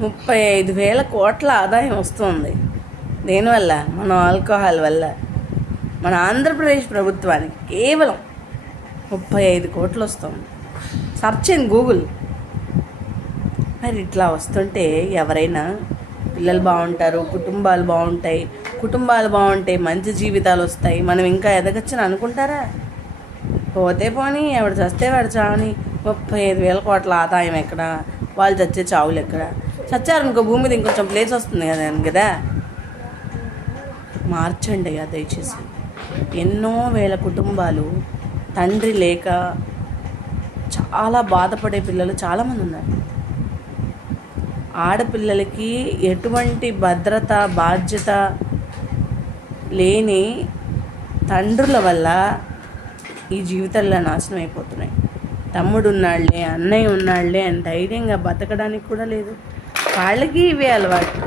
35,000 కోట్ల ఆదాయం వస్తుంది. దేనివల్ల? మన ఆల్కహాల్ వల్ల. మన ఆంధ్రప్రదేశ్ ప్రభుత్వానికి కేవలం 35 కోట్లు వస్తుంది. Search in Google. మరి ఇట్లా వస్తుంటే ఎవరైనా పిల్లలు బాగుంటారు, కుటుంబాలు బాగుంటాయి, మంచి జీవితాలు వస్తాయి, మనం ఇంకా ఎదగచ్చని అనుకుంటారా? పోతే పోనీ, ఎవడు చస్తే వాడు చావని. 35,000 కోట్ల ఆదాయం ఎక్కడ? వాళ్ళు చచ్చే చావులు ఎక్కడ? చచ్చారనుకో భూమి మీద ఇంకొంచెం ప్లేస్ వస్తుంది కదా. మార్చండి దయచేసి. ఎన్నో వేల కుటుంబాలు తండ్రి లేక చాలా బాధపడే పిల్లలు చాలామంది ఉన్నారు. ఆడపిల్లలకి ఎటువంటి భద్రత, బాధ్యత లేని తండ్రుల వల్ల ఈ జీవితాల్లో నాశనం అయిపోతున్నాయి. తమ్ముడు ఉన్నాళ్లే, అన్నయ్య ఉన్నాళ్లే అని ధైర్యంగా బతకడానికి కూడా లేదు. వాళ్ళకి ఇవే అలవాటు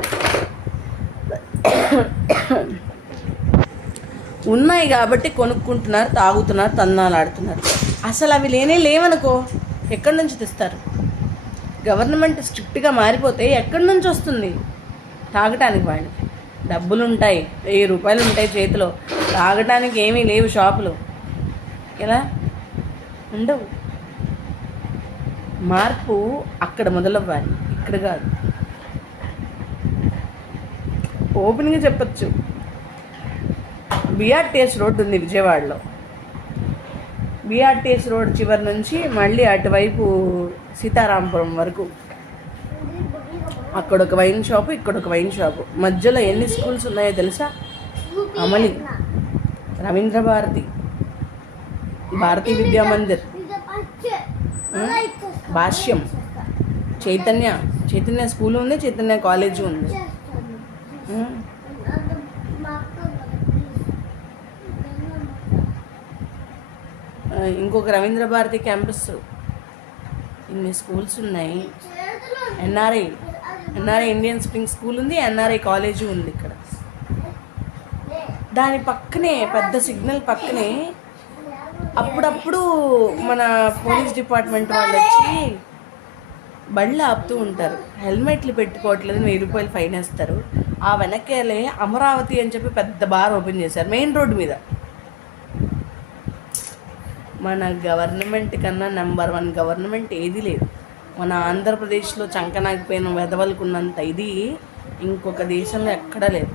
ఉన్నాయి కాబట్టి కొనుక్కుంటున్నారు, తాగుతున్నారు, తన్నాలు ఆడుతున్నారు. అసలు అవి లేవనుకో ఎక్కడి నుంచి తెస్తారు? గవర్నమెంట్ స్ట్రిక్ట్గా మారిపోతే ఎక్కడి నుంచి వస్తుంది తాగటానికి? వాళ్ళకి డబ్బులు ఉంటాయి, 1000 రూపాయలు ఉంటాయి చేతిలో, తాగటానికి ఏమీ లేవు షాపులు. ఎలా ఉండవు? మార్పు అక్కడ మొదలవ్వాలి, ఇక్కడ కాదు. ఓపెన్గా చెప్పచ్చు. బిఆర్టీఎస్ రోడ్డు ఉంది విజయవాడలో. బిఆర్టీఎస్ రోడ్ చివరి నుంచి మళ్ళీ అటువైపు సీతారాంపురం వరకు అక్కడ ఒక వైన్ షాపు, ఇక్కడ ఒక వైన్ షాపు. మధ్యలో ఎన్ని స్కూల్స్ ఉన్నాయో తెలుసా? అమలి, రవీంద్ర భారతి, భారతీ విద్యామందిర్, భాష్యం, చైతన్య స్కూల్ ఉంది, చైతన్య కాలేజ్ ఉంది. ఇంకొక రవీంద్ర భారతి క్యాంపస్. ఇన్ని స్కూల్స్ ఉన్నాయి. ఎన్ఆర్ఐ ఇండియన్ స్ప్రింగ్ స్కూల్ ఉంది, ఎన్ఆర్ఐ కాలేజీ ఉంది ఇక్కడ. దాని పక్కనే పెద్ద సిగ్నల్ పక్కనే అప్పుడప్పుడు మన పోలీస్ డిపార్ట్మెంట్ వాళ్ళు వచ్చి బండ్లు ఆపుతూ ఉంటారు. హెల్మెట్లు పెట్టుకోవట్లేదు, 1000 రూపాయలు ఫైన్ వేస్తారు. ఆ వెనకాలే అమరావతి అని చెప్పి పెద్ద బార్ ఓపెన్ చేశారు మెయిన్ రోడ్డు మీద. మన గవర్నమెంట్ కన్నా నెంబర్ 1 గవర్నమెంట్ ఏది లేదు. మన ఆంధ్రప్రదేశ్లో చంకనాగిపోయిన వెదవలుకున్నంత ఇది ఇంకొక దేశంలో ఎక్కడా లేదు.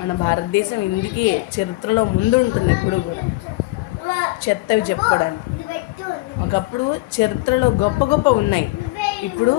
మన భారతదేశం ఇందుకే చరిత్రలో ముందు ఉంటుంది ఎప్పుడు కూడా చెత్తవి చెప్పుకోవడానికి. ఒకప్పుడు చరిత్రలో గొప్ప ఉన్నాయి, ఇప్పుడు